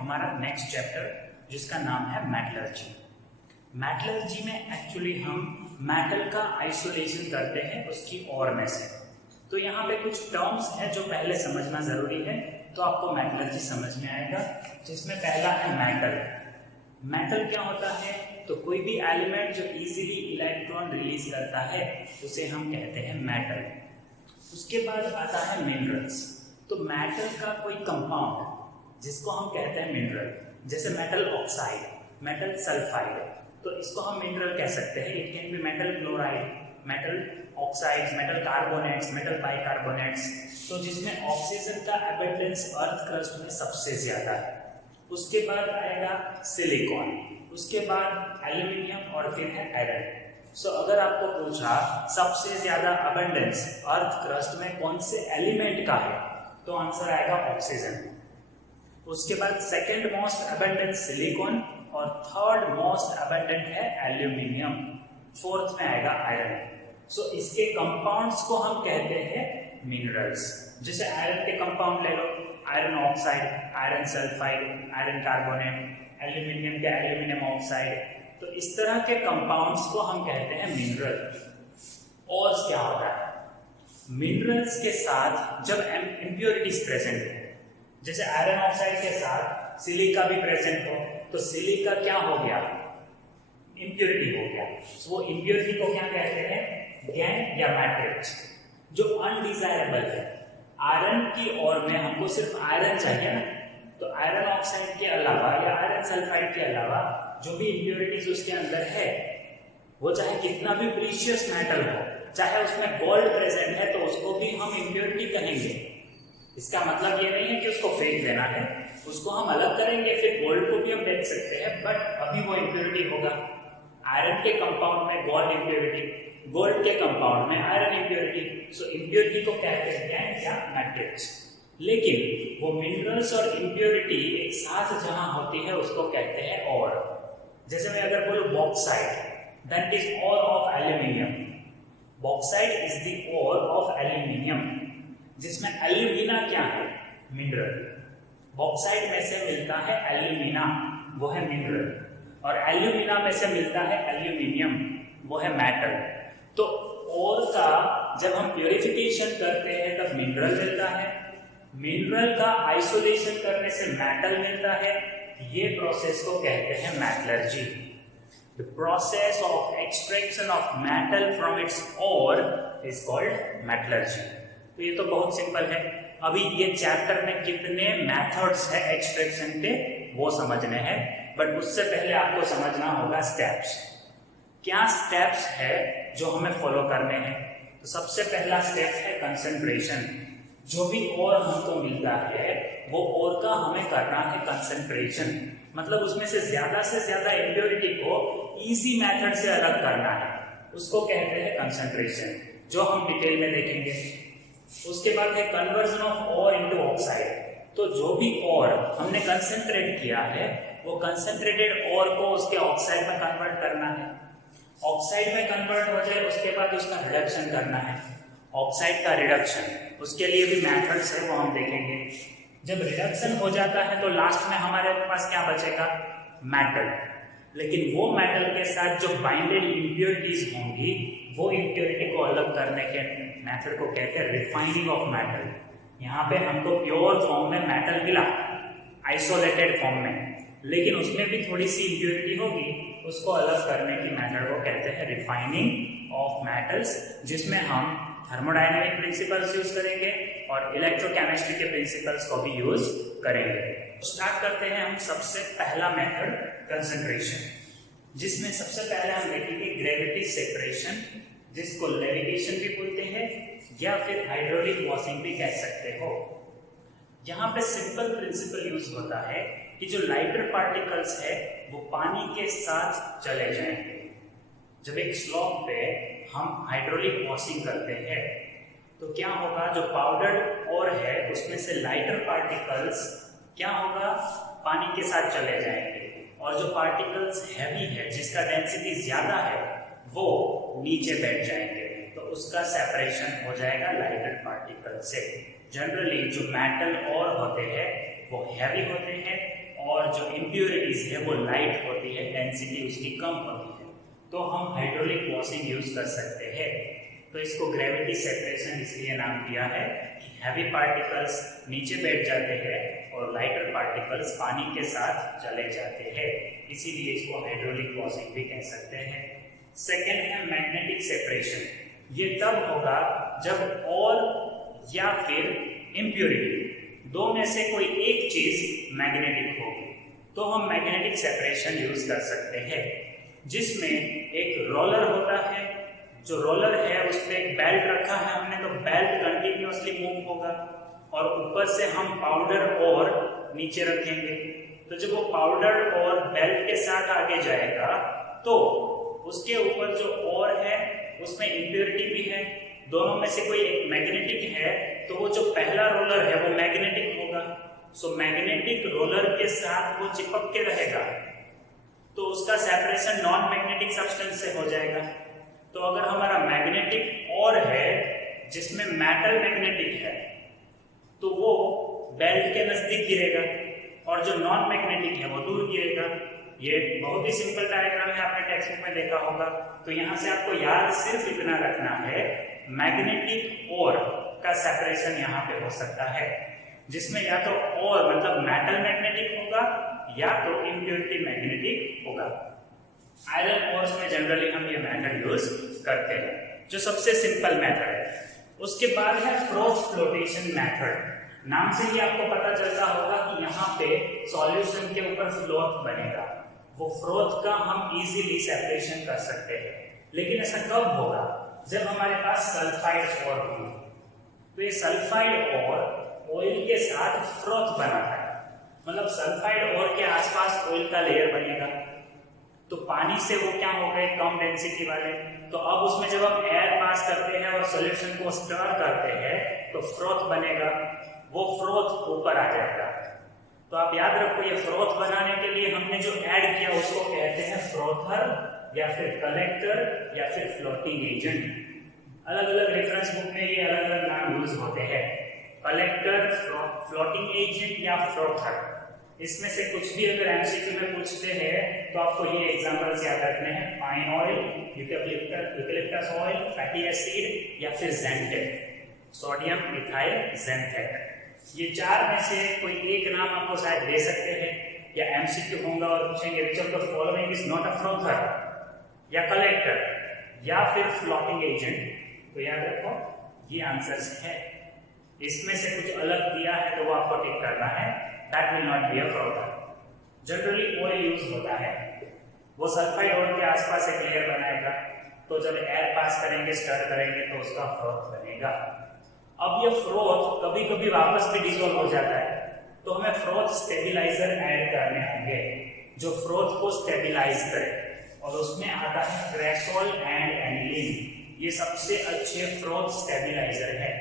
हमारा next chapter जिसका नाम है मेटलर्जी। मेटलर्जी में एक्चुअली हम मेटल का आइसोलेशन करते हैं उसकी ओर में से। तो यहाँ पे कुछ टर्म्स हैं जो पहले समझना जरूरी है, तो आपको मेटलर्जी समझ में आएगा। जिसमें पहला है मेटल। मेटल क्या होता है? तो कोई भी एलिमेंट जो इजीली इलेक्ट्रॉन रिलीज करता है उसे हम कहते हैं मेटल। उसके बाद आता है मिनरल्स। तो मेटल का कोई कंपाउंड जिसको हम कहते हैं मिनरल, जैसे मेटल ऑक्साइड, मेटल सल्फाइड, तो इसको हम मिनरल कह सकते हैं। It can be metal chloride, metal oxides, metal carbonates, metal bicarbonates, तो जिसमें ऑक्सीजन का एबंडेंस अर्थ क्रस्ट में सबसे ज्यादा है। उसके बाद आएगा सिलिकॉन, उसके बाद एल्यूमिनियम और फिर है आयरन। सो अगर आपको पूछा सबसे ज्यादा अबंडेंस अर्थ क्रस्ट में कौन से एलिमेंट का है, तो आंसर आएगा ऑक्सीजन। उसके बाद सेकंड मोस्ट अबंडेंट सिलिकॉन और थर्ड मोस्ट अबंडेंट है एल्यूमिनियम, फोर्थ में आएगा आयरन। सो इसके कंपाउंड्स को हम कहते हैं मिनरल्स। जैसे आयरन के कंपाउंड ले लो, iron oxide, iron sulphide, iron carbonate, aluminium के एल्यूमिनियम ऑक्साइड, तो इस तरह के कंपाउंड्स को हम कहते हैं मिनरल। और क्या होता है? मिनरल्स के साथ जब इम्प्योरिटीज प्रेजेंट है, जैसे आयरन ऑक्साइड के साथ सिलिका भी प्रेजेंट हो, तो सिलिका क्या हो गया? इम्प्योरिटी हो गया। तो वो इम्प्योरिटी को क्या कहते हैं? गैंग या मैट्रिक्स, जो अनडिजायरेबल है। आयरन की ओर में हमको सिर्फ आयरन चाहिए ना, तो आयरन ऑक्साइड के अलावा या आयरन सल्फाइड के अलावा जो भी इम्प्योरिटीज उसके अंदर है, वो चाहे कितना भी प्रीशियस मेटल हो, चाहे उसमें गोल्ड प्रेजेंट है, तो उसको भी हम इम्प्योरिटी कहेंगे। इसका मतलब ये नहीं है कि उसको फेंक देना है, उसको हम अलग करेंगे, फिर गोल्ड को भी हम देख सकते हैं, बट अभी वो इम्प्योरिटी होगा। आयरन के कंपाउंड में गोल्ड इम्प्योरिटी, गोल्ड के कंपाउंड में आयरन इम्प्योरिटी। सो इम्प्योरिटी को कहते हैं क्या? मैट्रिक्स। लेकिन वो मिनरल्स और इम्प्योरिटी एक साथ जहां होती है उसको कहते हैं और। जैसे मैं अगर बोलूं bauxite, that is ore of aluminium. Bauxite is the ore of aluminium, जिसमें एल्यूमिना क्या है? मिनरल। बॉक्साइड में से मिलता है एल्यूमिना, वो है मिनरल, और एल्यूमिना में से मिलता है एल्यूमिनियम, वो है मेटल। तो और का जब हम प्यूरिफिकेशन करते हैं तब मिनरल मिलता है, मिनरल का आइसोलेशन करने से मेटल मिलता है। ये प्रोसेस को कहते हैं metallurgy. The process of extraction of metal from its ore is called metallurgy. तो ये तो बहुत सिंपल है। अभी ये चैप्टर में कितने मेथड्स है एक्सट्रैक्शन के वो समझने हैं, बट उससे पहले आपको समझना होगा स्टेप्स। क्या स्टेप्स है जो हमें फॉलो करने हैं? तो सबसे पहला स्टेप है कंसंट्रेशन। जो भी और हमको मिलता है वो और का हमें करना है कंसंट्रेशन, मतलब उसमें से ज्यादा इम्प्योरिटी को इजी मेथड से अलग करना है, उसको कहते हैं कंसंट्रेशन, जो हम डिटेल में देखेंगे। उसके बाद है conversion of ore into oxide. तो जो भी ओर हमने कंसंट्रेट किया है वो कंसंट्रेटेड ओर को उसके ऑक्साइड में कन्वर्ट करना है। ऑक्साइड में कन्वर्ट हो जाए उसके बाद उसका रिडक्शन करना है, ऑक्साइड का रिडक्शन, उसके लिए भी मेथड्स है वो हम देखेंगे। जब रिडक्शन हो जाता है तो लास्ट में हमारे पास क्या बचेगा? मेटल। लेकिन वो मेटल के साथ जो बाइंडेड इम्प्योरिटीज होंगी, वो इम्प्योरिटी को अलग करने के मेथड को कहते हैं रिफाइनिंग ऑफ मेटल। यहाँ पे हमको प्योर फॉर्म में मेटल मिला, आइसोलेटेड फॉर्म में, लेकिन उसमें भी थोड़ी सी इम्प्योरिटी होगी, उसको अलग करने की मेथड को कहते हैं रिफाइनिंग ऑफ मेटल्स, जिसमें हम थर्मोडायनेमिक प्रिंसिपल्स यूज करेंगे और इलेक्ट्रोकेमिस्ट्री के प्रिंसिपल्स को भी यूज करेंगे। स्टार्ट करते हैं हम सबसे पहला मेथड कंसंट्रेशन, जिसमें सबसे पहले हम देखेंगे ग्रेविटी सेपरेशन, जिसको लेविगेशन भी बोलते हैं या फिर हाइड्रोलिक वॉशिंग भी कह सकते हो। यहाँ पे सिंपल प्रिंसिपल यूज होता है कि जो लाइटर पार्टिकल्स है वो पानी के साथ चले जाएंगे। जब एक स्लोप पे हम हाइड्रोलिक वॉशिंग करते हैं तो क्या होगा? जो पाउडर्ड ओर है उसमें से लाइटर पार्टिकल्स क्या होगा? पानी के साथ चले जाएंगे, और जो पार्टिकल्स हैवी है, जिसका डेंसिटी ज्यादा है, वो नीचे बैठ जाएंगे, तो उसका सेपरेशन हो जाएगा लाइटर पार्टिकल से। जनरली जो मेटल और होते हैं वो हैवी होते हैं और जो इम्प्योरिटीज है वो लाइट होती है, डेंसिटी उसकी कम होती है, तो हम हाइड्रोलिक वॉशिंग यूज कर सकते हैं। तो इसको ग्रेविटी सेपरेशन इसलिए नाम दिया है कि हैवी पार्टिकल्स नीचे बैठ जाते हैं और लाइटर पार्टिकल्स पानी के साथ चले जाते हैं, इसीलिए इसको हाइड्रोलिक वॉशिंग भी कह सकते हैं। सेकेंड है मैग्नेटिक सेपरेशन। ये तब होगा जब और या फिर इम्प्योरिटी दो में से कोई एक चीज मैग्नेटिक होगी, तो हम मैग्नेटिक सेपरेशन यूज कर सकते हैं, जिसमें एक रोलर होता है। जो रोलर है उस पर एक बेल्ट रखा है हमने, तो बेल्ट कंटिन्यूअसली मूव होगा और ऊपर से हम पाउडर और नीचे रखेंगे, तो जब वो पाउडर और बेल्ट के साथ आगे जाएगा तो उसके ऊपर जो और है उसमें इम्प्योरिटी भी है, दोनों में से कोई एक मैग्नेटिक है, तो वो जो पहला रोलर है वो मैग्नेटिक होगा। सो मैग्नेटिक रोलर के साथ वो चिपक के रहेगा, तो उसका सेपरेशन नॉन मैग्नेटिक सब्सटेंस से हो जाएगा। तो अगर हमारा मैग्नेटिक और है जिसमें मेटल मैग्नेटिक है, तो वो बेल्ट के नजदीक गिरेगा और जो नॉन मैग्नेटिक है वो दूर गिरेगा। ये बहुत ही सिंपल डायग्राम है, आपने टेक्स्ट बुक में देखा होगा। तो यहाँ से आपको याद सिर्फ इतना रखना है, मैग्नेटिक और का सेपरेशन यहाँ पे हो सकता है, जिसमें या तो और मतलब मेटल मैग्नेटिक होगा या तो इम्प्योरिटी मैग्नेटिक होगा। आयरन ओर्स में जनरली हम ये मेथड यूज करते हैं, जो सबसे सिंपल मेथड है। उसके बाद है फ्रोथ फ्लोटेशन मेथड। नाम से ही आपको पता चलता होगा कि यहाँ पे सॉल्यूशन के ऊपर फ्लोथ बनेगा, वो फ्रोथ का हम इजीली सेपरेशन कर सकते हैं। लेकिन ऐसा कब होगा? जब हमारे पास सल्फाइड और हो, तो ये सल्फाइड और ऑयल के साथ फ्रोथ बनाता है, मतलब सल्फाइड और के आसपास ऑयल का लेयर बनेगा, तो पानी से वो क्या हो गए कम डेंसिटी वाले, तो अब उसमें जब हम एयर पास करते हैं और सॉल्यूशन को स्टर करते हैं तो फ्रोथ बनेगा, वो फ्रोथ ऊपर आ जाएगा। तो आप याद रखो, ये फ्रोथ बनाने के लिए हमने जो ऐड किया उसको कहते हैं फ्रोथर या फिर कलेक्टर या फिर फ्लोटिंग एजेंट। अलग अलग रेफरेंस बुक में ये अलग अलग नाम यूज होते हैं, कलेक्टर, फ्लोटिंग एजेंट या फ्रोथर। इसमें से कुछ भी अगर एमसीक्यू में पूछते हैं तो आपको ये एग्जांपल्स याद रखने हैं, pine oil, eucalyptus oil, fatty acid या फिर ज़ेंटेट, सोडियम मिथाइल ज़ेंथेट। ये चार में से कोई एक नाम आपको शायद दे सकते हैं, या एमसीक्यू होगा और पूछेंगे विच of the following is not a frother, या कलेक्टर या फिर फ्लोटिंग एजेंट। तो याद रखो ये आंसर्स है। इसमें से कुछ अलग दिया है तो वो आपको टिक करना है, that will not be a frother. Generally oil use होता है, वो सल्फाइड ऑयल के आसपास एक लेयर बनाएगा, तो जब एयर पास करेंगे, स्टर करेंगे तो उसका फ्रोथ बनेगा। अब ये फ्रोथ कभी कभी वापस भी डिसॉल्व हो जाता है, तो हमें फ्रोथ स्टेबलाइजर ऐड करने होंगे जो फ्रोथ को स्टेबलाइज करे, और उसमें आता है क्रेसोल एंड एनिलीन। ये सबसे अच्छे फ्रोथ स्टेबलाइजर है,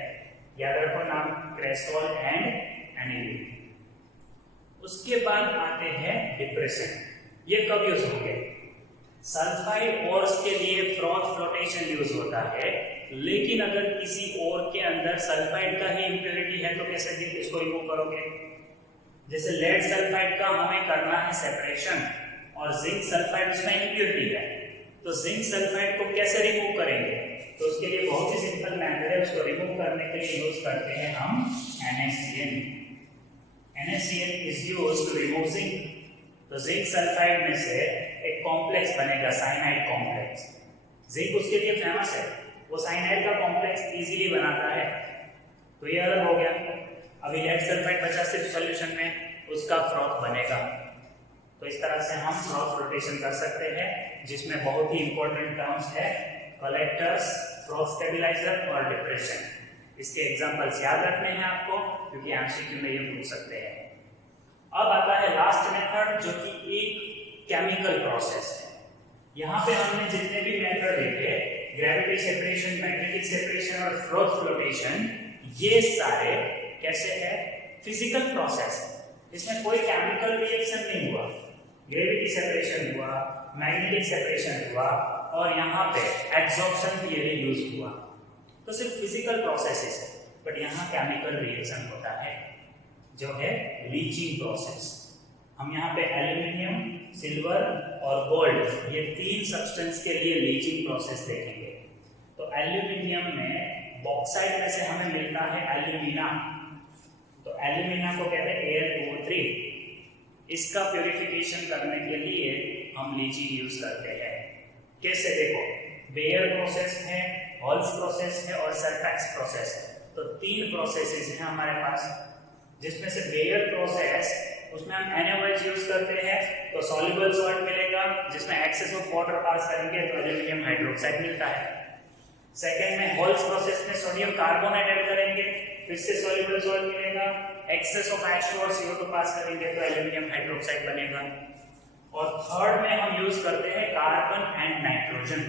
याद रखो नाम, क्रेसोल एंड एनिलीन। उसके बाद आते हैं डिप्रेशन। ये कब यूज होंगे? सल्फाइड ओर्स के लिए फ्रोथ फ्लोटेशन यूज होता है, लेकिन अगर किसी ओर के अंदर सल्फाइड का ही इंप्योरिटी है तो कैसे इसको रिमूव करोगे? जैसे लेड सल्फाइड का हमें करना है सेपरेशन और जिंक सल्फाइड उसमें इंप्योरिटी है, तो जिंक सल्फाइड को कैसे रिमूव करेंगे? तो उसके लिए बहुत ही सिंपल मेथड है, उसको रिमूव करने के लिए यूज करते हैं हम NaCN। NaCN is used to remove zinc। तो जिंक सल्फाइड में से एक कॉम्प्लेक्स बनेगा, साइनाइड कॉम्प्लेक्स। जिंक उसके लिए फेमस है, वो साइनाइड का कॉम्प्लेक्स इजीली बनाता है, तो ये अलग हो गया। अभी लेड सल्फाइड बचा सिर्फ सॉल्यूशन में, उसका फ्रोथ बनेगा। तो इस तरह से हम फ्रोथ फ्लोटेशन कर सकते हैं, जिसमें बहुत ही इंपॉर्टेंट टर्म्स है कलेक्टर्स, फ्रोथ स्टेबलाइजर और डिप्रेशन। इसके एग्जांपल्स याद रखने हैं आपको, क्योंकि एमसीक्यू में ये पूछ सकते हैं। अब आता है लास्ट मेथड, जो कि एक केमिकल प्रोसेस है। यहाँ पे हमने जितने भी मेथड देखे, ग्रेविटी सेपरेशन, मैग्नेटिक सेपरेशन और फ्रोथ फ्लोटेशन, ये सारे कैसे है? फिजिकल प्रोसेस है, इसमें कोई केमिकल रिएक्शन नहीं हुआ। ग्रेविटी सेपरेशन हुआ, मैग्नेटिक सेपरेशन हुआ और यहाँ पे एड्सॉर्प्शन थियरी यूज हुआ, तो सिर्फ फिजिकल प्रोसेसेस है। बट यहाँ केमिकल रिएक्शन होता है, जो है लीचिंग प्रोसेस। हम यहाँ पे एल्यूमिनियम, सिल्वर और गोल्ड ये तीन सब्सटेंस के लिए लीचिंग प्रोसेस देखेंगे। तो एल्यूमिनियम में बॉक्साइट में से हमें मिलता है एल्यूमिना, तो एल्यूमिना को कहते हैं Al2O3। इसका प्यूरिफिकेशन करने के लिए हम लीचिंग यूज करते हैं। कैसे? देखो, बेयर प्रोसेस है, हॉल्स प्रोसेस है और सरफेक्स प्रोसेस है। तो तीन प्रोसेसेस हैं हमारे पास, जिसमें से बेयर प्रोसेस उसमें हम NaOH यूज करते हैं तो सॉल्युबल सॉल्ट मिलेगा, जिसमें एक्सेस ऑफ वाटर पास करेंगे तो एल्यूमिनियम हाइड्रोक्साइड मिलता है। सेकंड में हॉल्स प्रोसेस में सोडियम कार्बोनेट ऐड करेंगे, फिर से सॉल्युबल सॉल्ट मिलेगा, एक्सेस ऑफ H2 और CO2 पास करेंगे तो एल्यूमिनियम हाइड्रोक्साइड बनेगा। और थर्ड में हम यूज करते हैं carbon and nitrogen.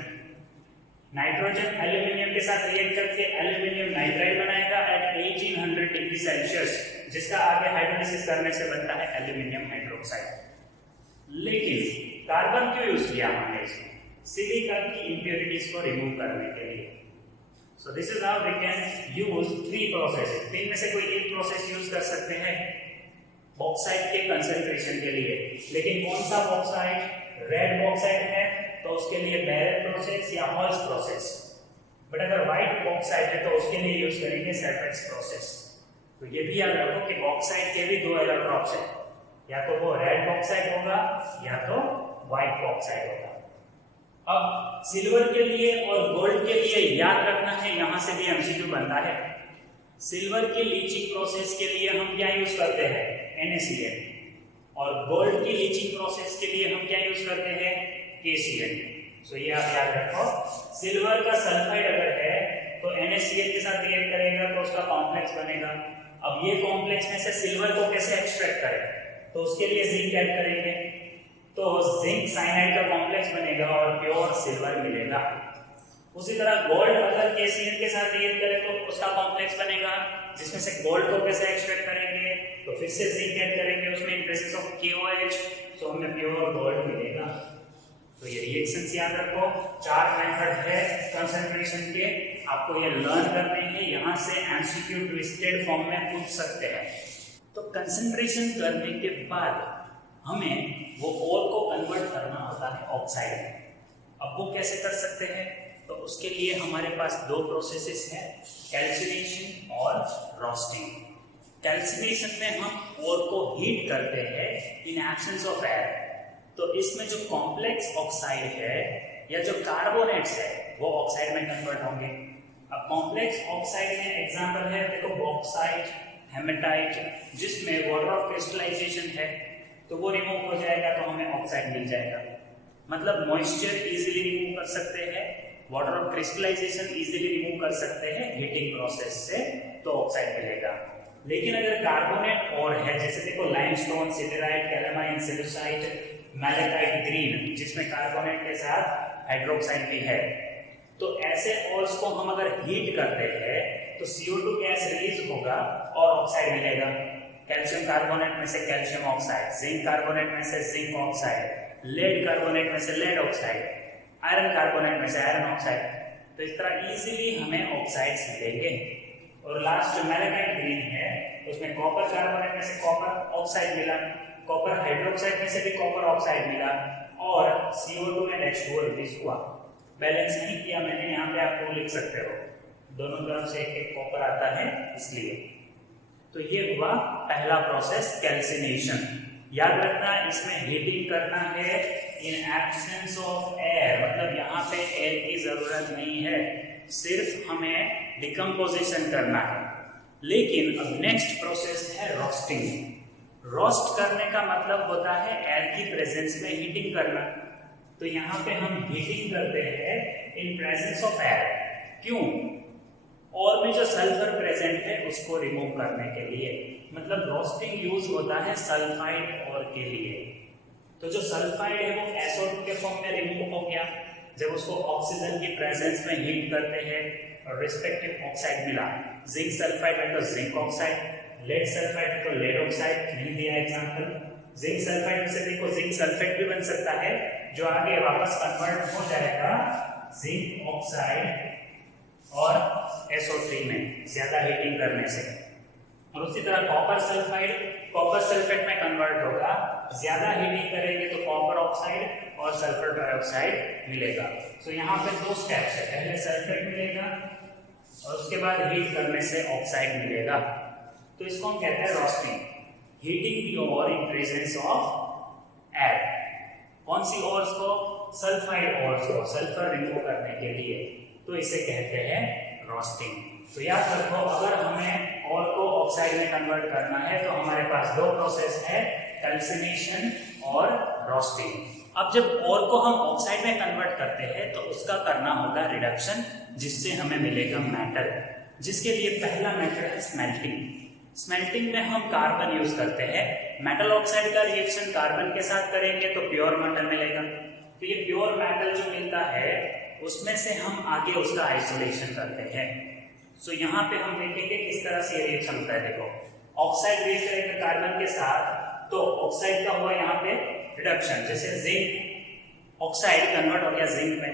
Nitrogen aluminium के साथ रिएक्ट करके एल्यूमिनियम नाइट्राइड बनाएगा एट 1800 डिग्री सेल्सियस, जिसका आगे हाइड्रोलिसिस करने से बनता है एल्यूमिनियम हाइड्रोक्साइड। लेकिन कार्बन क्यों यूज किया हमने इसमें? सिलिकॉन की इंप्योरिटीज को रिमूव करने के लिए। So this is how we can use three processes. तीन में से कोई एक प्रोसेस यूज कर सकते हैं बॉक्साइट के कंसंट्रेशन के लिए। लेकिन कौन सा बॉक्साइट? रेड बॉक्साइट है तो उसके लिए बैरेल प्रोसेस या हॉल्स प्रोसेस। बट अगर व्हाइट बॉक्साइट है तो उसके लिए यूज करेंगे सरफेक्स प्रोसेस। तो ये भी याद रखो कि बॉक्साइट के भी दो अलग ड्रॉप्स हैं, या तो वो रेड बॉक्साइट होगा या तो व्हाइट बॉक्साइट होगा। अब सिल्वर के लिए और गोल्ड के लिए याद रखना है, यहां से भी एमसीक्यू बनता है। सिल्वर की लीचिंग प्रोसेस के लिए हम क्या यूज करते हैं? NaCl। और गोल्ड की लीचिंग प्रोसेस के लिए हम क्या यूज करते हैं? KCl। सो ये आप याद रखो। सिल्वर का सल्फाइड अगर है तो NaCl के साथ रिएक्ट करेगा तो उसका कॉम्प्लेक्स बनेगा। अब ये कॉम्प्लेक्स में से सिल्वर को कैसे एक्सट्रैक्ट करें? तो उसके लिए जिंक ऐड करेंगे, तो जिंक साइनाइड का कॉम्प्लेक्स बनेगा और प्योर सिल्वर मिलेगा। उसी तरह गोल्ड अगर KCl के साथ रिएक्ट करे तो उसका कॉम्प्लेक्स बनेगा, जिसमें से गोल्ड को कैसे एक्सट्रैक्ट करेंगे? तो फिर से जिंक ऐड करेंगे उसमें इन प्रेजेंस ऑफ KOH, तो हमें प्योर गोल्ड मिलेगा। तो ये रिएक्शंस याद रखो। चार मेथड है कंसंट्रेशन के, आपको ये लर्न करने हैं। यहां से एमसीक्यू ट्विस्टेड फॉर्म में पूछ सकते हैं। तो कंसंट्रेशन करने के बाद हमें वो ओर को कन्वर्ट करना होता है ऑक्साइड में। अब वो कैसे कर सकते हैं? तो उसके लिए हमारे पास दो प्रोसेसेस हैं, कैल्सिनेशन और रोस्टिंग। कैल्सिनेशन में हम ओर को हीट करते हैं इन एब्सेंस ऑफ एयर। तो इसमें जो कॉम्प्लेक्स ऑक्साइड है या जो कार्बोनेट्स है वो ऑक्साइड में कन्वर्ट होंगे। अब कॉम्प्लेक्स ऑक्साइड में एग्जांपल है, देखो बॉक्साइट, हेमेटाइट, जिसमें वाटर ऑफ क्रिस्टलाइजेशन है तो वो रिमूव हो जाएगा तो हमें ऑक्साइड मिल जाएगा। मतलब मॉइस्चर इजीली रिमूव कर सकते हैं, water of crystallisation easily remove कर सकते हैं हीटिंग प्रोसेस से, तो ऑक्साइड मिलेगा। लेकिन अगर कार्बोनेट और है, जैसे देखो लाइमस्टोन, सिलेराइट, कैलामाइन, सिलुसाइट, मैलेटाइट ग्रीन, जिसमें कार्बोनेट के साथ हाइड्रोक्साइड भी है, तो ऐसे ओर्स को हम अगर हीट करते हैं तो CO2 गैस रिलीज होगा और ऑक्साइड मिलेगा। कैल्शियम कार्बोनेट में से कैल्शियम ऑक्साइड, जिंक कार्बोनेट में से जिंक ऑक्साइड, लेड कार्बोनेट में से लेड ऑक्साइड, आयरन कार्बोनेट में से आयरन ऑक्साइड। तो इस तरह इजीली हमें ऑक्साइड्स मिलेंगे। और लास्ट जो मैलेटाइट ग्रीन है उसमें कॉपर कार्बोनेट में से कॉपर ऑक्साइड मिला, कॉपर हाइड्रोक्साइड में से भी कॉपर ऑक्साइड मिला और CO2 एंड H2O रिलीज हुआ। बैलेंस नहीं किया मैंने, यहाँ पे आप लिख सकते हो, दोनों तरफ से एक एक कॉपर आता है इसलिए। तो ये हुआ पहला प्रोसेस, कैल्सिनेशन। याद रखना इसमें हीटिंग करना है इन एब्सेंस ऑफ एयर, मतलब यहाँ पे एयर की जरूरत नहीं है, सिर्फ हमें डिकम्पोजिशन करना है। लेकिन अब नेक्स्ट प्रोसेस है रोस्टिंग। रोस्ट करने का मतलब होता है एयर की प्रेजेंस में हीटिंग करना। तो यहाँ पे हम हीटिंग करते हैं इन प्रेजेंस ऑफ एयर। क्यों? और में जो सल्फर प्रेजेंट है उसको रिमूव करने के लिए, मतलब रोस्टिंग यूज होता है सल्फाइड और के लिए। तो जो सल्फाइड है वो SO2 के फॉर्म में रिमूव हो गया जब उसको ऑक्सीजन की प्रेजेंस में हीट करते हैं और रिस्पेक्टिव ऑक्साइड मिला। जिंक सल्फाइड है तो जिंक ऑक्साइड, लेड सल्फाइड है तो लेड ऑक्साइड, नहीं दिया एग्जांपल। जिंक सल्फाइड में से देखो जिंक सल्फेट भी बन सकता है जो आगे वापस कन्वर्ट हो जाएगा जिंक ऑक्साइड और SO3 में ज्यादा हीटिंग करने से। और उसी तरह कॉपर सल्फाइड कॉपर सल्फेट में कन्वर्ट होगा ज्यादा हीटिंग करेंगे तो कॉपर ऑक्साइड और सल्फर डाइऑक्साइड मिलेगा। तो यहाँ पे दो स्टेप्स है, पहले सल्फेट मिलेगा और उसके बाद हीट करने से ऑक्साइड मिलेगा। तो इसको हम कहते हैं roasting, heating the ore in presence of air. कौन सी ओर्स को? सल्फाइड ओर्स को, सल्फर रिमूव करने के लिए, तो इसे कहते हैं रोस्टिंग। तो याद रखो, अगर हमें ओर को ऑक्साइड में कन्वर्ट करना है तो हमारे पास दो प्रोसेस है, कैल्सिनेशन और रोस्टिंग। अब जब ओर को हम ऑक्साइड में कन्वर्ट करते हैं तो उसका करना होगा रिडक्शन, जिससे हमें मिलेगा मेटल, जिसके लिए पहला मेथड है स्मेल्टिंग। स्मेल्टिंग में हम कार्बन यूज करते हैं। मेटल ऑक्साइड का रिएक्शन कार्बन के साथ करेंगे तो प्योर मेटल मिलेगा। तो ये प्योर मेटल जो मिलता है उसमें से हम आगे उसका आइसोलेशन करते हैं। सो यहाँ पे हम देखेंगे किस तरह से रिएक्शन होता है। देखो, ऑक्साइड रिएक्ट करेगा कार्बन के साथ तो ऑक्साइड का हुआ यहाँ पे रिडक्शन, जैसे जिंक ऑक्साइड कन्वर्ट हो गया जिंक में,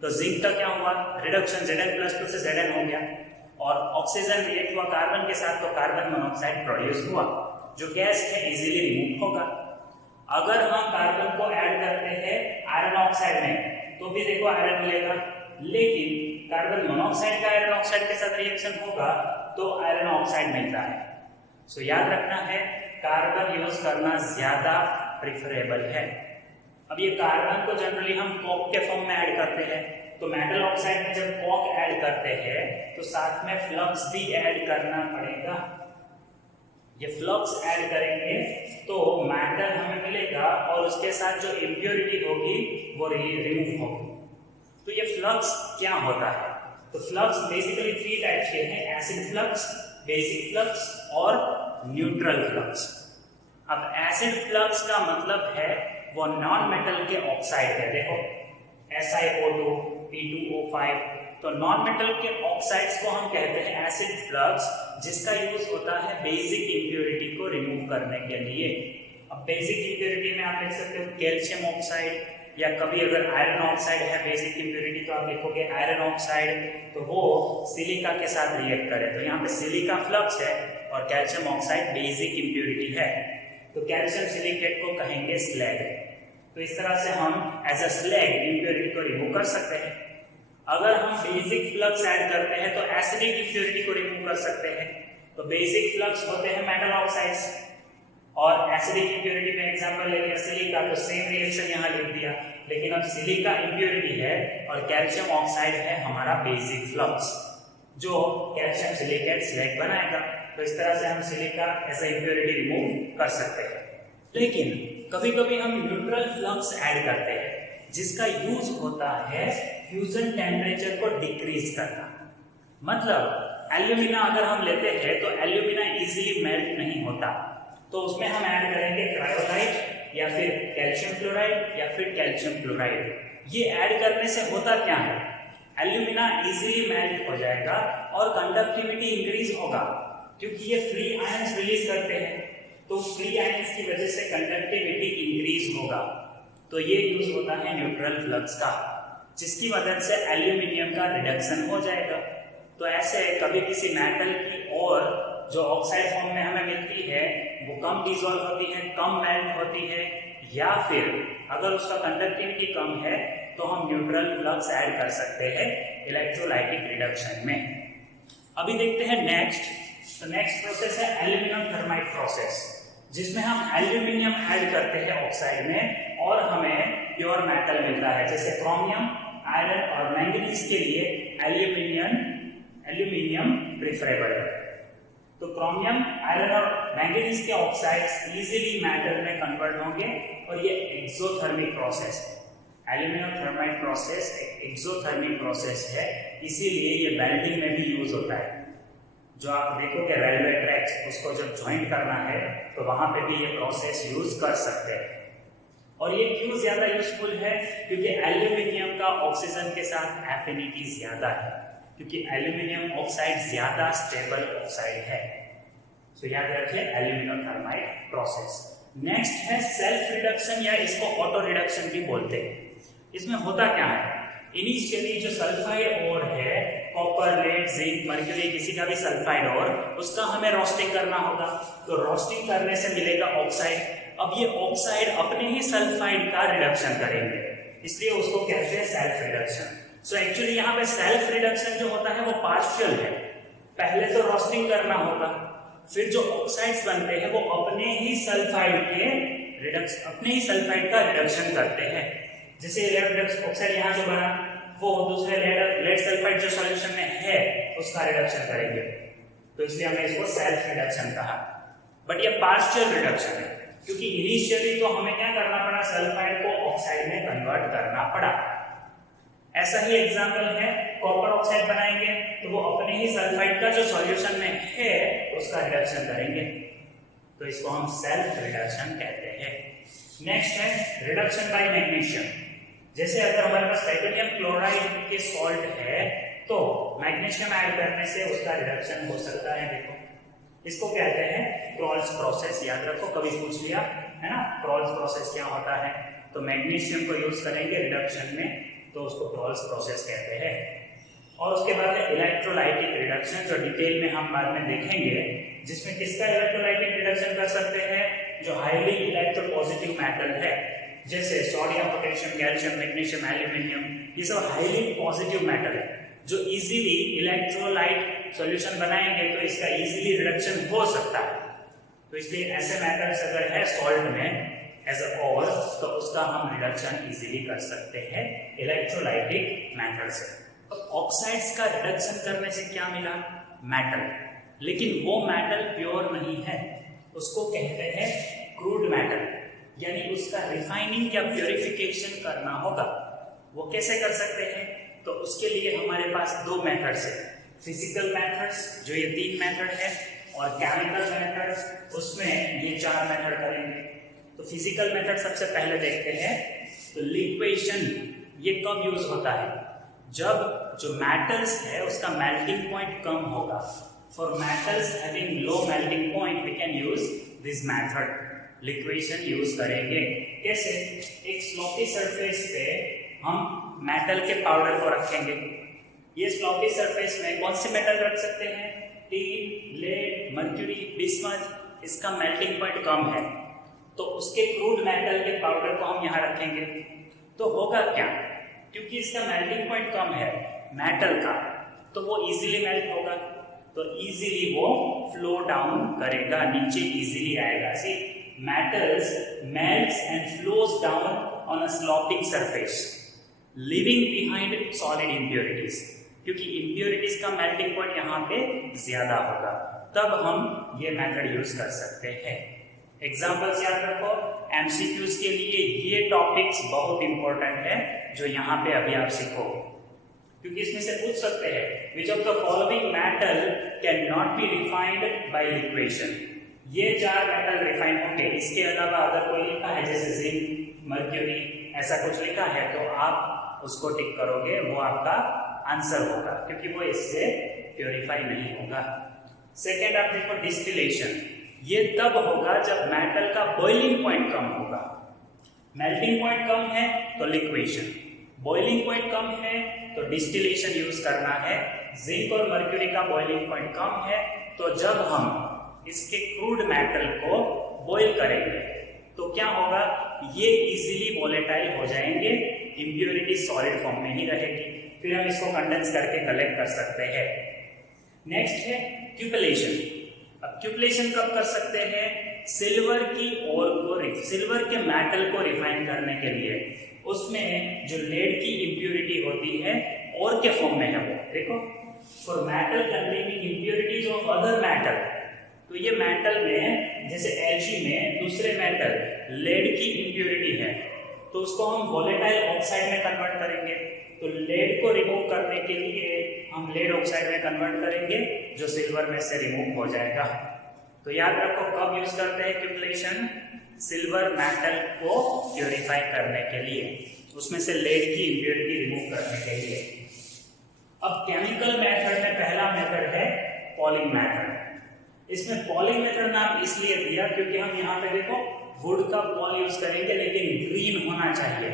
तो जिंक का क्या हुआ? रिडक्शन, Zn+2 से Zn हो गया, और ऑक्सीजन रिएक्ट हुआ कार्बन के साथ तो कार्बन मोनोऑक्साइड प्रोड्यूस हुआ, जो गैस है इजीली रिमूव होगा। अगर हम कार्बन को ऐड करते हैं आयरन ऑक्साइड में तो भी देखो आयरन मिलेगा, लेकिन कार्बन मोनोऑक्साइड का आयरन ऑक्साइड के साथ रिएक्शन होगा तो आयरन ऑक्साइड मिलता है। सो याद रखना है, कार्बन यूज करना ज्यादा प्रिफरेबल है। अब ये कार्बन को जनरली हम कॉक के फॉर्म में ऐड करते हैं, तो मेटल ऑक्साइड में जब कॉक ऐड करते हैं तो साथ में फ्लक्स भी ऐड करना पड़ेगा। ये फ्लक्स ऐड करेंगे तो मेटल हमें मिलेगा और उसके साथ जो इम्प्योरिटी होगी वो रिमूव होगी। तो ये फ्लक्स क्या होता है? तो फ्लक्स बेसिकली 3 टाइप्स के हैं, एसिड फ्लक्स, बेसिक फ्लक्स और न्यूट्रल फ्लक्स। अब एसिड फ्लक्स का मतलब है वो नॉन मेटल के ऑक्साइड है। देखो SiO2, P2O5, तो नॉन मेटल के ऑक्साइड्स को हम कहते हैं एसिड फ्लक्स, जिसका यूज होता है बेसिक इंप्योरिटी को रिमूव करने के लिए। अब बेसिक इंप्योरिटी में आप देख सकते हो कैल्शियम ऑक्साइड, या कभी अगर आयरन ऑक्साइड है बेसिक इंप्योरिटी तो आप लिखोगे आयरन ऑक्साइड, तो वो सिलिका के साथ रिएक्ट करे, तो यहाँ पे सिलिका फ्लक्स है और कैल्शियम ऑक्साइड बेसिक इंप्योरिटी है, तो कैल्शियम सिलिकेट को कहेंगे स्लैग। तो इस तरह से हम एज अ स्लैग इंप्योरिटी को रिमूव कर सकते हैं। अगर हम बेसिक फ्लक्स ऐड करते हैं तो एसिडिक इंप्योरिटी को रिमूव कर सकते हैं। तो बेसिक फ्लक्स होते हैं मेटल ऑक्साइड्स, और एसिडिक इंप्योरिटी में एग्जांपल ले लिया सिलिका, तो सेम रिएक्शन यहाँ लिख दिया। लेकिन अब सिलिका इंप्योरिटी है और कैल्शियम ऑक्साइड है हमारा बेसिक फ्लक्स, जो कैल्शियम सिलिकेट स्लैग बनाएगा। तो इस तरह से हम silica as a impurity remove कर सकते हैं। लेकिन कभी कभी हम न्यूट्रल फ्लक्स ऐड करते हैं, जिसका यूज होता है फ्यूजन टेम्परेचर को डिक्रीज करना। मतलब एल्यूमिना अगर हम लेते हैं तो एल्यूमिना इजीली मेल्ट नहीं होता, तो उसमें हम ऐड करेंगे क्रायोलाइट या फिर कैल्शियम फ्लोराइड या फिर कैल्शियम क्लोराइड। ये ऐड करने से होता क्या है? एल्यूमिना इजीली मेल्ट हो जाएगा और कंडक्टिविटी इंक्रीज होगा, क्योंकि ये फ्री आयंस रिलीज करते हैं, तो फ्री आयंस की वजह से कंडक्टिविटी इंक्रीज होगा। तो ये यूज होता है न्यूट्रल फ्लक्स का, जिसकी मदद से एल्यूमिनियम का रिडक्शन हो जाएगा। तो ऐसे कभी किसी मेटल की और जो ऑक्साइड फॉर्म में हमें मिलती है वो कम डिसॉल्व होती है, कम मेल्ट होती है, या फिर अगर उसका कंडक्टिविटी कम है तो हम न्यूट्रल फ्लक्स ऐड कर सकते हैं इलेक्ट्रोलाइटिक रिडक्शन में। अभी देखते हैं नेक्स्ट। तो नेक्स्ट प्रोसेस है एल्यूमिनियम थर्माइट प्रोसेस, जिसमें हम एल्यूमिनियम ऐड करते हैं ऑक्साइड में और हमें प्योर मेटल मिलता है। जैसे क्रोमियम, आयरन और मैंगनीज के लिए एल्यूमिनियम प्रिफरेबल है। तो क्रोमियम, आयरन और मैंगनीज के ऑक्साइड्स इजीली मेटल में कन्वर्ट होंगे और ये एक्सोथर्मिक प्रोसेस है। एल्यूमिनियम थर्माइट प्रोसेस एक एक्सोथर्मिक प्रोसेस है, इसीलिए ये वेल्डिंग में भी यूज होता है। जो आप देखोगे रेलवे ट्रैक्स, उसको जब ज्वाइंट करना है तो वहां पे भी ये प्रोसेस यूज कर सकते हैं। और ये क्यों ज्यादा यूजफुल है? क्योंकि एल्यूमिनियम का ऑक्सीजन के साथ एफिनिटी ज्यादा है, क्योंकि एल्यूमिनियम ऑक्साइड ज्यादा स्टेबल ऑक्साइड है। सो याद रखिए एल्यूमिनियम थर्माइट प्रोसेस। नेक्स्ट है सेल्फ रिडक्शन, या इसको ऑटो रिडक्शन भी बोलते हैं। इसमें होता क्या है? इनिशियली जो सल्फाइड ओर है, कॉपर, लेड, जिंक, मर्क्यूरी, किसी का भी सल्फाइड ओर, उसका हमें रोस्टिंग करना होगा। तो रोस्टिंग करने से मिलेगा ऑक्साइड, अब ये ऑक्साइड अपने ही सल्फाइड का रिडक्शन करेंगे, इसलिए उसको कहते हैं सेल्फ रिडक्शन। सो एक्चुअली यहाँ पे सेल्फ रिडक्शन जो होता है वो पार्शियल है। पहले तो रोस्टिंग करना होगा, फिर जो ऑक्साइड्स बनते हैं वो अपने ही सल्फाइड का रिडक्शन करते हैं। जैसे लेड ऑक्साइड यहाँ जो बना वो दूसरे लेड सल्फाइड जो सॉल्यूशन में है उसका रिडक्शन करेंगे, तो इसलिए हमने इसको सेल्फ रिडक्शन कहा। बट ये पार्शियल रिडक्शन है, क्योंकि इनिशियली तो हमें क्या करना पड़ा, सल्फाइड को ऑक्साइड में कन्वर्ट करना पड़ा। ऐसा ही एग्जांपल है, कॉपर ऑक्साइड बनाएंगे तो वो अपने ही सल्फाइड का जो सॉल्यूशन में है उसका रिडक्शन करेंगे, तो इसको हम सेल्फ रिडक्शन कहते हैं। नेक्स्ट है रिडक्शन बाय मैग्नीशियम। जैसे अगर हमारे पास टाइटेनियम क्लोराइड के सॉल्ट है तो मैग्नीशियम ऐड करने से उसका रिडक्शन हो सकता है। देखो इसको कहते हैं क्रॉल्स प्रोसेस, याद रखो, कभी पूछ लिया है ना क्रॉल्स प्रोसेस क्या होता है। तो मैग्नीशियम को यूज करेंगे रिडक्शन में, तो उसको क्रॉल्स प्रोसेस कहते हैं। और उसके बाद है इलेक्ट्रोलाइटिक रिडक्शन, जो डिटेल में हम बाद में देखेंगे, जिसमें किसका इलेक्ट्रोलाइटिक रिडक्शन कर सकते हैं, जो हाईली इलेक्ट्रोपॉजिटिव मेटल है, जैसे sodium, potassium, calcium, magnesium, aluminium, ये सब हाईली पॉजिटिव मेटल है जो इजीली इलेक्ट्रोलाइट सॉल्यूशन बनाएंगे तो इसका इजीली रिडक्शन हो सकता है। तो इसलिए ऐसे मेटल्स अगर है सॉल्ट में एज अ और, तो उसका हम रिडक्शन इजीली कर सकते हैं इलेक्ट्रोलाइटिक मेथड से। तो ऑक्साइड्स का रिडक्शन करने से क्या मिला, मेटल, लेकिन वो मेटल प्योर नहीं है, उसको कहते हैं क्रूड मेटल, यानी उसका रिफाइनिंग या प्योरिफिकेशन करना होगा। वो कैसे कर सकते हैं, तो उसके लिए हमारे पास दो मेथड्स है, फिजिकल मेथड्स जो ये 3 मेथड है, और केमिकल मेथड, उसमें ये 4 मेथड करेंगे। तो फिजिकल मेथड सबसे पहले देखते हैं। तो लिक्वेशन ये कब यूज होता है, जब जो मेटल्स है उसका मेल्टिंग पॉइंट कम होगा। For metals having low melting point we can use this method, liquation use करेंगे। कैसे, एक स्लोपी सरफेस पे हम मेटल के पाउडर को रखेंगे। ये स्लोपी सरफेस में कौन से मेटल रख सकते हैं, टीन, लेड, मर्क्यूरी, बिस्मथ, इसका मेल्टिंग पॉइंट कम है, तो उसके क्रूड मेटल के पाउडर को हम यहाँ रखेंगे। तो होगा क्या, क्योंकि इसका मेल्टिंग पॉइंट कम है मेटल का, तो वो इजीली मेल्ट होगा, तो इजीली वो फ्लो डाउन करेगा, नीचे इजीली आएगा। सी metals melts and flows down on a sloping surface, leaving behind solid impurities, क्योंकि impurities का melting point यहाँ पे ज्यादा होगा, तब हम ये मेथड यूज कर सकते हैं। एग्जाम्पल्स याद रखो, एमसीक्यूज के लिए ये टॉपिक्स बहुत इंपॉर्टेंट है जो यहाँ पे अभी आप सीखो, क्योंकि इसमें से पूछ सकते हैं which of the following metal can not be refined by liquation। ये 4 मेटल रिफाइन होंगे, इसके अलावा अगर कोई लिखा है जैसे जिंक, मर्क्यूरी, ऐसा कुछ लिखा है तो आप उसको टिक करोगे, वो आपका आंसर होगा, क्योंकि वो इससे प्योरीफाई नहीं होगा। सेकेंड आप देखो डिस्टिलेशन, ये तब होगा जब मेटल का बॉइलिंग पॉइंट कम होगा। मेल्टिंग पॉइंट कम है तो लिक्वेशन, बॉइलिंग पॉइंट कम है तो डिस्टिलेशन यूज करना है। जिंक और मर्क्यूरी का बॉइलिंग पॉइंट कम है, तो जब हम इसके क्रूड मेटल को बॉईल करेंगे तो क्या होगा, ये इजीली वोलेटाइल हो जाएंगे, इंप्योरिटी सॉलिड फॉर्म में ही रहेगी, फिर हम इसको कंडेंस करके कलेक्ट कर सकते हैं। नेक्स्ट है क्यूपलेशन। अब क्यूपलेशन कब कर सकते हैं, सिल्वर की ओर को, सिल्वर के मेटल को रिफाइन करने के लिए, उसमें जो लेड की इंप्योरिटी होती है और के फॉर्म में है वो, देखो for metal containing impurities of other metal, तो ये मेटल में जैसे Ag में दूसरे मेटल लेड की इंप्योरिटी है, तो उसको हम वोलेटाइल ऑक्साइड में कन्वर्ट करेंगे। तो लेड को रिमूव करने के लिए हम लेड ऑक्साइड में कन्वर्ट करेंगे, जो सिल्वर में से रिमूव हो जाएगा। तो याद रखो कब यूज करते हैं क्यूपलेशन, सिल्वर मेटल को प्योरीफाई करने के लिए, उसमें से लेड की इंप्योरिटी रिमूव करने के लिए। अब केमिकल मेथड में पहला मेथड है पॉलिंग मेथड। इसमें पॉलिंग मेथड नाम इसलिए दिया क्योंकि हम यहाँ पे देखो वुड का पॉल यूज करेंगे, लेकिन ग्रीन होना चाहिए,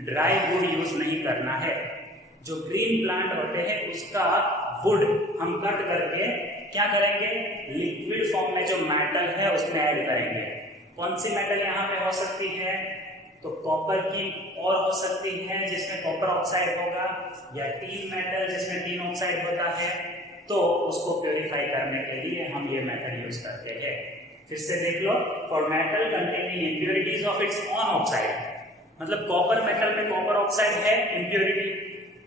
ड्राई वुड यूज नहीं करना है। जो ग्रीन प्लांट होते हैं उसका वुड हम कट करके क्या करेंगे, लिक्विड फॉर्म में जो मेटल है उसमें ऐड करेंगे, कौन सी मेटल यहाँ पे हो सकती है? तो कॉपर की और हो सकती है जिसमें कॉपर ऑक्साइड होगा, या टीन मेटल जिसमें टीन ऑक्साइड होता है। तो उसको प्योरीफाई करने के लिए हम ये मेथड यूज करते हैं। फिर से देख लो, for metal containing impurities of its own oxide, मतलब कॉपर मेटल में कॉपर ऑक्साइड है इम्प्योरिटी,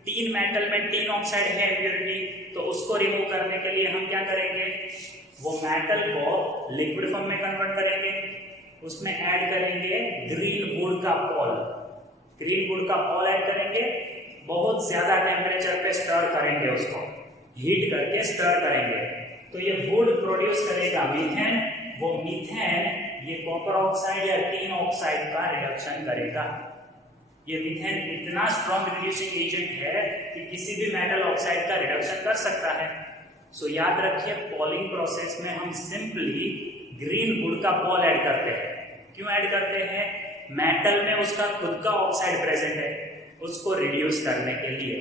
टीन मेटल में टीन ऑक्साइड है इम्प्योरिटी, तो उसको रिमूव करने के लिए हम क्या करेंगे? वो मेटल को लिक्विड फॉर्म में कन्वर्ट करेंगे, उसमें ऐड करेंगे ग्रीन वुड का पॉल, ग्रीन वुड का पॉल ऐड करेंगे, बहुत ज्यादा टेम्परेचर पे स्टर करेंगे, उसको हीट करके स्टर करेंगे, तो ये वुड प्रोड्यूस करेगा मीथेन। वो मीथेन ये कॉपर ऑक्साइड या टीन ऑक्साइड का रिडक्शन करेगा। ये मीथेन इतना स्ट्रॉन्ग रिड्यूसिंग एजेंट है कि किसी भी मेटल ऑक्साइड का रिडक्शन कर सकता है। सो याद रखिए, पॉलिंग प्रोसेस में हम सिंपली ग्रीन वुड का पॉल ऐड करते हैं। क्यों ऐड करते हैं? मेटल में उसका खुद का ऑक्साइड प्रेजेंट है, उसको रिड्यूस करने के लिए।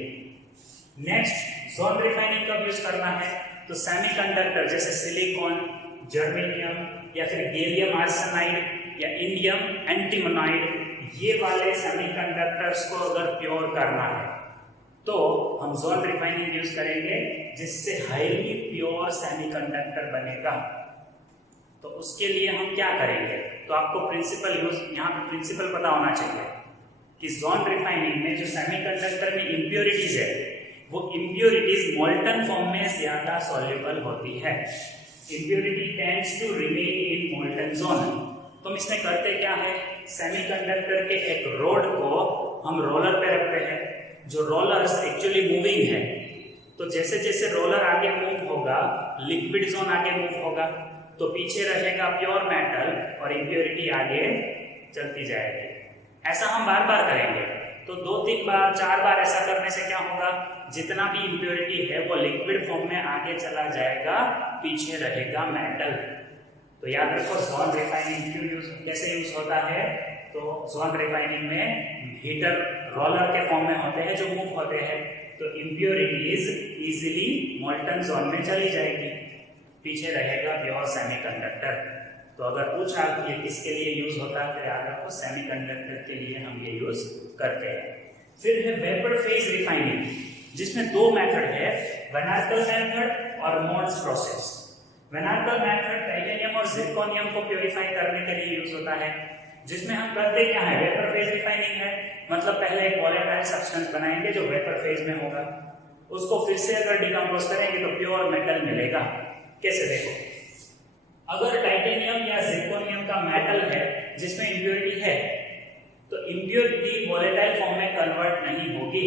नेक्स्ट, जोन रिफाइनिंग कब यूज करना है? तो सेमीकंडक्टर जैसे सिलिकॉन, जर्मेनियम या फिर गैलियम आर्सेनाइड या इंडियम एंटीमोनाइड, ये वाले सेमीकंडक्टर्स को अगर प्योर करना है तो हम जोन रिफाइनिंग यूज करेंगे, जिससे हाईली प्योर सेमीकंडक्टर बनेगा। तो उसके लिए हम क्या करेंगे? तो आपको प्रिंसिपल यूज, यहाँ पे प्रिंसिपल पता होना चाहिए कि जोन रिफाइनिंग में जो सेमीकंडक्टर में इंप्योरिटीज है, वो इंप्योरिटीज मोल्टन फॉर्म में ज्यादा सॉल्युबल होती है। Impurity tends to remain in molten zone. तो हम इसमें करते क्या है? सेमीकंडक्टर के एक रोड को हम रोलर पे रखते हैं, जो रोलर्स एक्चुअली मूविंग है। तो जैसे जैसे रोलर आगे मूव होगा, लिक्विड जोन आगे मूव होगा, तो पीछे रहेगा प्योर मेटल और इंप्योरिटी आगे चलती जाएगी। ऐसा हम बार बार करेंगे, तो 2-3 बार 4 बार ऐसा करने से क्या होगा? जितना भी इंप्योरिटी है वो लिक्विड फॉर्म में आगे चला जाएगा, पीछे रहेगा मेटल। तो याद रखो, जोन रिफाइनिंग कैसे यूज होता है? तो जोन रिफाइनिंग में हीटर रोलर के फॉर्म में होते हैं जो मूव होते हैं, तो इंप्योरिटीज इजीली मोल्टन जोन में चली जाएगी, पीछे रहेगा प्योर सेमीकंडक्टर। तो अगर पूछा कि ये किसके लिए यूज होता है, तो याद रखो सेमीकंडक्टर के लिए हम ये यूज करते हैं। फिर है वेपर फेज रिफाइनिंग, जिसमें 2 मेथड है, वैन आर्कल मेथड और Mond's process. Van Arkel method titanium और जिरकोनियम को प्योरीफाई करने के लिए यूज होता है, जिसमें हम करते क्या है? वेपर फेज रिफाइनिंग है, मतलब पहले एक वोलेटाइल सब्सटेंस बनाएंगे जो वेपर फेज में होगा, उसको फिर से अगर डिकम्पोज करेंगे तो प्योर मेटल मिलेगा। कैसे? देखो, अगर टाइटेनियम या जिरकोनियम का मेटल है जिसमें इंप्योरिटी है, तो इंप्योरिटी वोलेटाइल फॉर्म में कन्वर्ट नहीं होगी,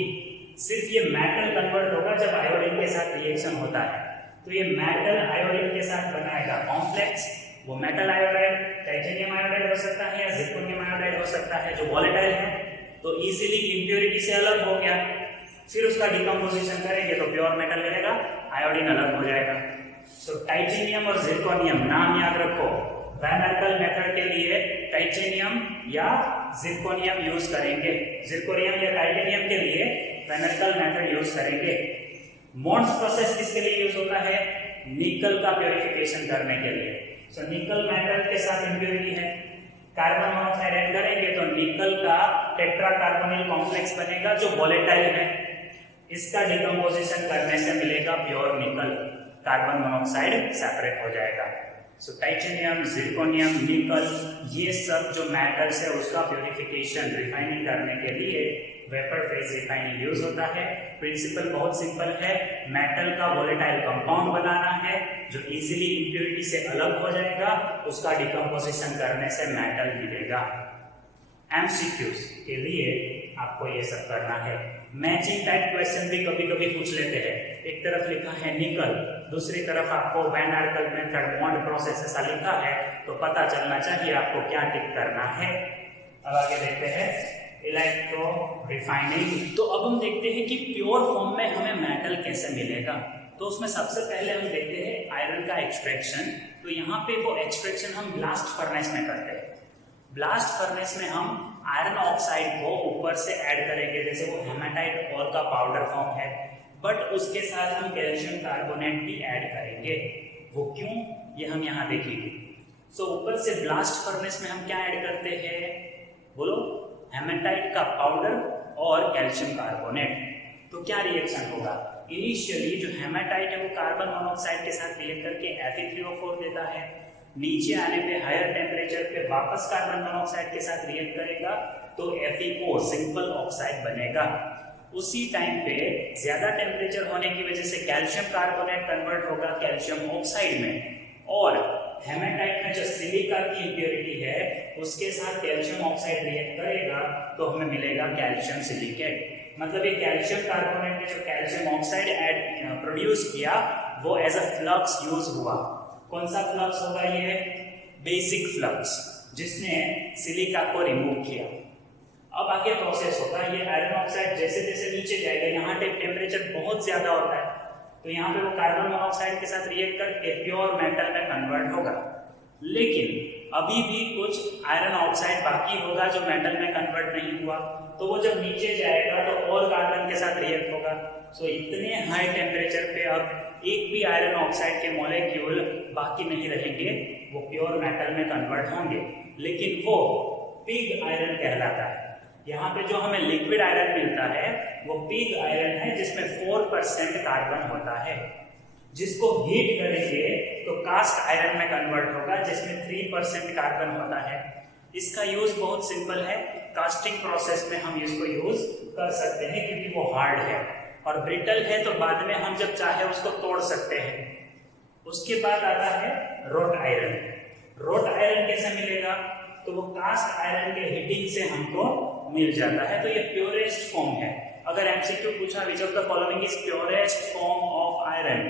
सिर्फ ये मेटल कन्वर्ट होगा जब आयोडीन के साथ रिएक्शन होता है। तो ये मेटल आयोडीन के साथ बनाएगा कॉम्प्लेक्स, वो मेटल आयोडाइड टाइटेनियम आयोडाइड हो सकता है या जिरकोनियम आयोडाइड हो सकता है जो वोलेटाइल है, तो इजीली इंप्योरिटी से अलग हो गया। फिर उसका डिकम्पोजिशन करेंगे तो प्योर मेटल मिलेगा, आयोडीन अलग हो जाएगा। तो टाइटेनियम और जिरकोनियम, नाम याद रखो, वैन आर्कल मेथड के लिए टाइटेनियम या जिरकोनियम यूज करेंगे, जिरकोनियम या टाइटेनियम के लिए वैन आर्कल मेथड यूज करेंगे। मोड्स प्रोसेस किसके लिए यूज होता है? निकल का प्योरिफिकेशन करने के लिए। सो निकल मेटल के साथ इंप्योरिटी है, कार्बन मोनोऑक्साइड ऐड करेंगे तो निकल का टेट्रा कार्बोनिल कॉम्प्लेक्स बनेगा जो वोलेटाइल है, इसका डिकम्पोजिशन करने से मिलेगा प्योर निकल, कार्बन मोनोऑक्साइड सेपरेट हो जाएगा। सो टाइटेनियम, जिरकोनियम, निकल, ये सब जो मेटल्स है उसका प्योरिफिकेशन रिफाइनिंग करने के लिए वेपर फेज रिफाइनिंग यूज होता है। प्रिंसिपल बहुत सिंपल है, मेटल का वोलेटाइल कंपाउंड बनाना है जो इजीली इंप्योरिटी से अलग हो जाएगा, उसका डिकम्पोजिशन करने से मेटल मिलेगा। एमसीक्यूज के लिए आपको ये सब करना है। मैचिंग टाइप क्वेश्चन भी कभी कभी पूछ लेते हैं, एक तरफ लिखा है निकल, दूसरी तरफ आपको van Arkel method mode process ऐसा लिखा है, तो पता चलना चाहिए आपको क्या टिक करना है। अब आगे देखते हैं इलेक्ट्रो रिफाइनिंग। तो अब हम देखते हैं कि प्योर फॉर्म में हमें मेटल कैसे मिलेगा। तो उसमें सबसे पहले हम देखते हैं आयरन का एक्सट्रैक्शन। तो यहाँ पे वो एक्सट्रैक्शन हम ब्लास्ट फर्नेस में करते हैं। ब्लास्ट फर्नेस में हम आयरन ऑक्साइड को ऊपर से ऐड करेंगे, जैसे वो हेमाटाइट ओर का पाउडर फॉर्म है, बट उसके साथ हम कैल्शियम कार्बोनेट भी ऐड करेंगे। वो क्यों, ये हम यहाँ देखेंगे। सो ऊपर से ब्लास्ट फर्नेस में हम क्या ऐड करते हैं, बोलो, हेमेटाइट का पाउडर और कैल्शियम कार्बोनेट। तो क्या रिएक्शन होगा, इनिशियली जो हेमेटाइट है वो कार्बन मोनोऑक्साइड के साथ रिएक्ट करके Fe3O4 देता है, नीचे आने पे हायर टेम्परेचर पे वापस कार्बन मोनोऑक्साइड के साथ रिएक्ट करेगा तो FeO सिंपल ऑक्साइड बनेगा। उसी टाइम पे ज्यादा टेम्परेचर होने की वजह से कैल्शियम कार्बोनेट कन्वर्ट होगा कैल्शियम ऑक्साइड में, और हेमेटाइट में जो सिलिका की इंप्योरिटी है उसके साथ कैल्शियम ऑक्साइड रिएक्ट करेगा तो हमें मिलेगा कैल्शियम सिलिकेट। मतलब ये कैल्शियम कार्बोनेट ने जो कैल्शियम ऑक्साइड प्रोड्यूस किया वो एज अ फ्लक्स यूज हुआ। कौन सा फ्लक्स होगा, ये बेसिक फ्लक्स, जिसने सिलिका को रिमूव किया। अब आगे प्रोसेस होगा, ये आयरन ऑक्साइड जैसे जैसे नीचे जाएगा, यहाँ टेम्परेचर बहुत ज्यादा होता है तो यहाँ पे वो कार्बन मोनोऑक्साइड के साथ रिएक्ट करके प्योर मेटल में कन्वर्ट होगा। लेकिन अभी भी कुछ आयरन ऑक्साइड बाकी होगा जो मेटल में कन्वर्ट नहीं हुआ, तो वो जब नीचे जाएगा तो और कार्बन के साथ रिएक्ट होगा। सो इतने हाई टेम्परेचर पे अब एक भी आयरन ऑक्साइड के मॉलिक्यूल बाकी नहीं रहेंगे, वो प्योर मेटल में कन्वर्ट होंगे, लेकिन वो पिग आयरन कहलाता है। यहाँ पे जो हमें लिक्विड आयरन मिलता है वो पिग आयरन है जिसमें 4% कार्बन होता है, जिसको हीट करेंगे तो कास्ट आयरन में कन्वर्ट होगा जिसमें 3% कार्बन होता है। इसका यूज बहुत सिंपल है, कास्टिंग प्रोसेस में हम इसको यूज कर सकते हैं क्योंकि वो हार्ड है, और ब्रिटल है तो बाद में हम जब चाहे उसको तोड़ सकते हैं। उसके बाद आता है रोट आयरन। रोट आयरन कैसे मिलेगा, तो वो कास्ट आयरन के हीटिंग से हमको मिल जाता है। तो ये प्योरेस्ट फॉर्म है। अगर एमसीक्यू पूछा which of the following is purest form of iron,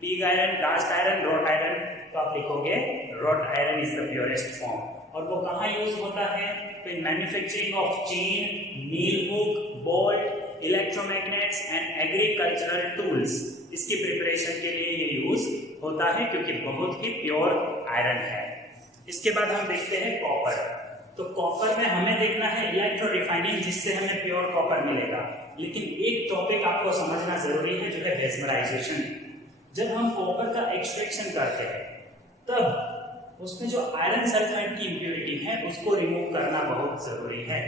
pig iron, cast iron, wrought iron, तो आप लिखोगे wrought iron is the purest form. और वो कहाँ यूज होता है, तो in manufacturing of chain, nail hook, bolt, electromagnets and agricultural tools, इसकी प्रिपरेशन के लिए ये यूज होता है क्योंकि बहुत ही प्योर आयरन है। इसके बाद हम देखते हैं कॉपर। तो कॉपर में हमें देखना है इलेक्ट्रो रिफाइनिंग, जिससे हमें प्योर कॉपर मिलेगा। लेकिन एक टॉपिक आपको समझना जरूरी है जो है मेस्मराइजेशन। जब हम कॉपर का एक्सट्रैक्शन करते हैं तब उसमें जो आयरन सल्फाइड की इंप्योरिटी है उसको रिमूव करना बहुत जरूरी है,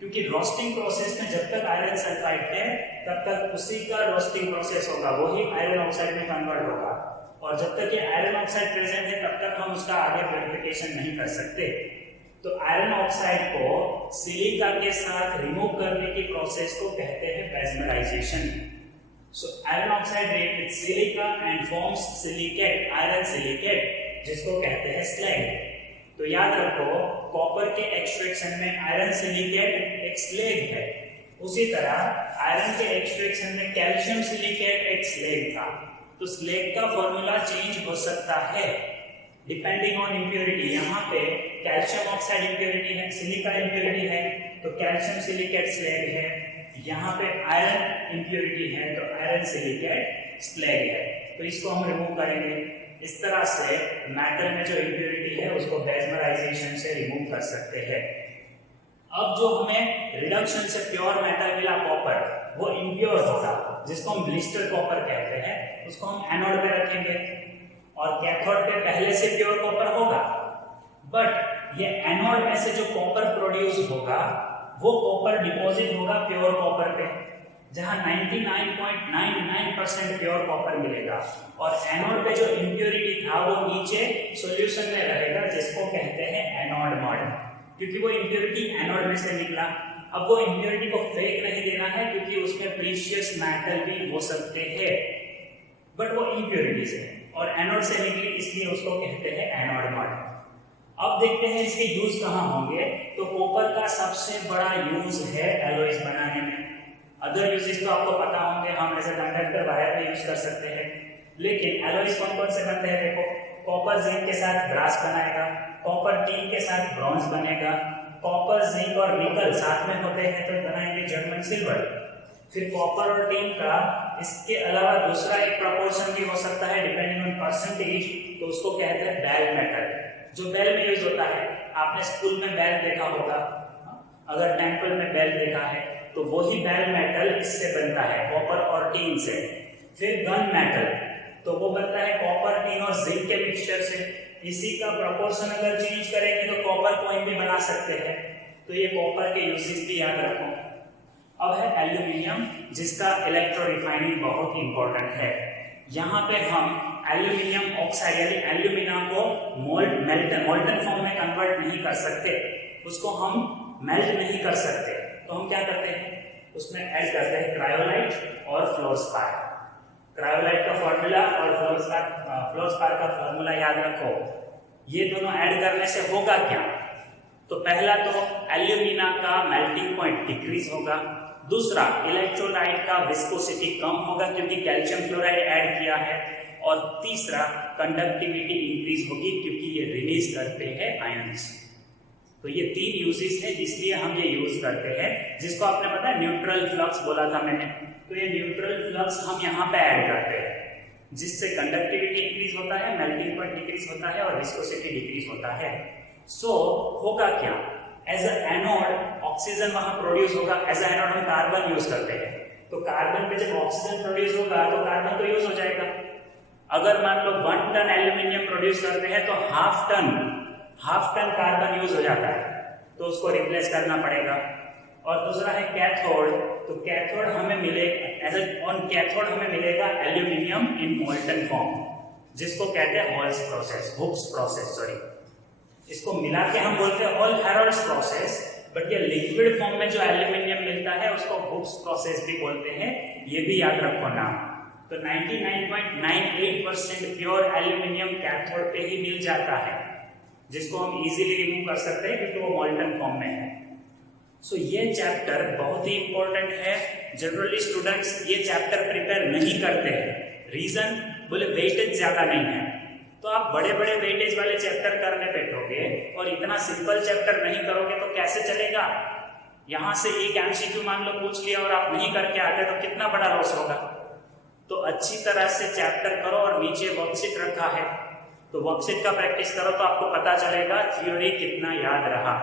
क्योंकि रोस्टिंग प्रोसेस में जब तक आयरन सल्फाइड है तब तक उसी का रोस्टिंग प्रोसेस होगा, वही आयरन ऑक्साइड में कन्वर्ट होगा, और जब तक ये आयरन ऑक्साइड प्रेजेंट है तब तक हम उसका आगे प्यूरिफिकेशन नहीं कर सकते। तो आयरन ऑक्साइड को सिलिका के साथ रिमूव करने की प्रोसेस को कहते हैं mesmerisation. So iron oxide react with silica and forms silicate, iron silicate, जिसको कहते हैं स्लैग। तो याद रखो, कॉपर के एक्सट्रैक्शन में आयरन सिलिकेट एक स्लैग है, उसी तरह आयरन के एक्सट्रैक्शन में कैल्शियम सिलिकेट एक स्लैग था। तो स्लैग का फॉर्मूला चेंज हो सकता है डिपेंडिंग ऑन इंप्योरिटी। यहाँ पे कैल्शियम ऑक्साइड इंप्योरिटी है, सिलिका इंप्योरिटी है तो कैल्शियम सिलिकेट स्लैग है, यहाँ पे आयरन इंप्योरिटी है तो आयरन सिलिकेट स्लैग है। तो इसको हम रिमूव करेंगे। इस तरह से मेटल में जो इंप्योरिटी है उसको मेस्मराइजेशन से रिमूव कर सकते हैं। अब जो हमें रिडक्शन से प्योर मेटल मिला कॉपर, वो इम्प्योर होगा, जिसको हम ब्लिस्टर कॉपर कहते हैं, उसको हम एनोड पे रखेंगे और कैथोड पे पहले से प्योर कॉपर होगा। बट ये एनोड में से जो कॉपर प्रोड्यूस होगा वो कॉपर डिपॉजिट होगा प्योर कॉपर पे, जहां 99.99% प्योर कॉपर मिलेगा, और एनोड पे जो इंप्योरिटी था वो नीचे सॉल्यूशन में रहेगा, जिसको कहते हैं एनोड मड, क्योंकि वो इंप्योरिटी एनोड में से निकला। अब वो इंप्योरिटी को फेंक नहीं देना है क्योंकि उसमें प्रीशियस मेटल भी हो सकते हैं, बट वो इंप्योरिटी से और एनोड से निकली, इसलिए उसको कहते हैं एनोड मड। अब देखते हैं इसके यूज कहाँ होंगे। तो कॉपर का सबसे बड़ा यूज है एलॉयज बनाने में। अदर यूजेस तो आपको पता होंगे, हम एज अ कंडक्टर वायर में यूज कर सकते हैं, लेकिन एलॉयज कौन कौन से बनते हैं देखो। कॉपर जिंक के साथ ब्रास बनाएगा, कॉपर टीन के साथ ब्रॉन्ज बनेगा, कॉपर जिंक और निकल साथ में होते हैं तो बनाएंगे जर्मन सिल्वर। फिर कॉपर और टीन का इसके अलावा दूसरा एक प्रोपोर्शन भी हो सकता है डिपेंडिंग ऑन परसेंटेज, तो उसको कहते हैं बेल मेटल, जो बेल में यूज होता है। आपने स्कूल में बेल देखा होगा, अगर टेंपल में बेल देखा है तो वही बेल मेटल इससे बनता है, कॉपर और टीन से। फिर गन मेटल, तो वो बनता है कॉपर, टीन और जिंक के मिक्सचर से। इसी का प्रोपोर्शन अगर चेंज करेंगे तो कॉपर कॉइन भी बना सकते हैं, तो ये कॉपर के यूजेस भी याद रखो। अब है एल्यूमिनियम, जिसका इलेक्ट्रो रिफाइनिंग बहुत इंपॉर्टेंट है। यहाँ पे हम एल्यूमिनियम ऑक्साइड यानी एल्यूमिना को मोल्टन फॉर्म में कन्वर्ट नहीं कर सकते, उसको हम मेल्ट नहीं कर सकते, तो हम क्या करते हैं, उसमें ऐड करते हैं क्रायोलाइट और फ्लोरस्पार। क्रायोलाइट का फॉर्मूला और फ्लोरस्पार का फॉर्मूला याद रखो। ये दोनों ऐड करने से होगा क्या, तो पहला तो एल्यूमिना का मेल्टिंग पॉइंट डिक्रीज होगा, दूसरा इलेक्ट्रोलाइट का विस्कोसिटी कम होगा क्योंकि कैल्शियम फ्लोराइड ऐड किया है, और तीसरा कंडक्टिविटी इंक्रीज होगी क्योंकि ये रिलीज करते हैं आयंस। तो ये 3 यूजेस है जिसलिए हम ये यूज करते हैं, जिसको आपने पता है न्यूट्रल फ्लक्स बोला था मैंने, तो ये न्यूट्रल फ्लक्स हम यहाँ पे ऐड करते हैं, जिससे कंडक्टिविटी इंक्रीज होता है, मेल्टिंग पॉइंट डिक्रीज होता है और विस्कोसिटी डिक्रीज होता है। सो होगा क्या, एज अ एनोड ऑक्सीजन वहां प्रोड्यूस होगा, एज अ एनोड हम कार्बन यूज करते हैं, तो कार्बन पे जब ऑक्सीजन प्रोड्यूस होगा तो कार्बन तो यूज हो जाएगा। अगर मान लो 1 टन एल्यूमिनियम प्रोड्यूस करते हैं तो हाफ टन कार्बन यूज हो जाता है, तो उसको रिप्लेस करना पड़ेगा। और दूसरा है कैथोड, तो कैथोड हमें मिलेगा एल्यूमिनियम इन मोल्टन फॉर्म, जिसको कहते हैं हुक्स प्रोसेस। इसको मिला के हम बोलते हैं होल-हेरोल्ड्स प्रोसेस, बट ये लिक्विड फॉर्म में जो एल्यूमिनियम मिलता है उसको हुक्स प्रोसेस भी बोलते हैं, ये भी याद रखो नाम। तो 99.98% प्योर एल्यूमिनियम कैथोड पे ही मिल जाता है, जिसको हम इजीली रिमूव कर सकते हैं क्योंकि वो मोल्टन फॉर्म में है। सो ये चैप्टर बहुत ही इंपॉर्टेंट है। जनरली स्टूडेंट्स ये चैप्टर प्रिपेयर नहीं करते हैं, रीजन बोले वेटेज ज्यादा नहीं है, तो आप बड़े बड़े वेटेज वाले चैप्टर करने बैठोगे और इतना सिंपल चैप्टर नहीं करोगे तो कैसे चलेगा। यहां से एक एमसीक्यू मान लो पूछ लिया और आप नहीं करके आते तो कितना बड़ा लॉस होगा। तो अच्छी तरह से चैप्टर करो, और नीचे वर्कशीट रखा है तो वर्कशीट का प्रैक्टिस करो तो आपको पता चलेगा थ्योरी कितना याद रहा।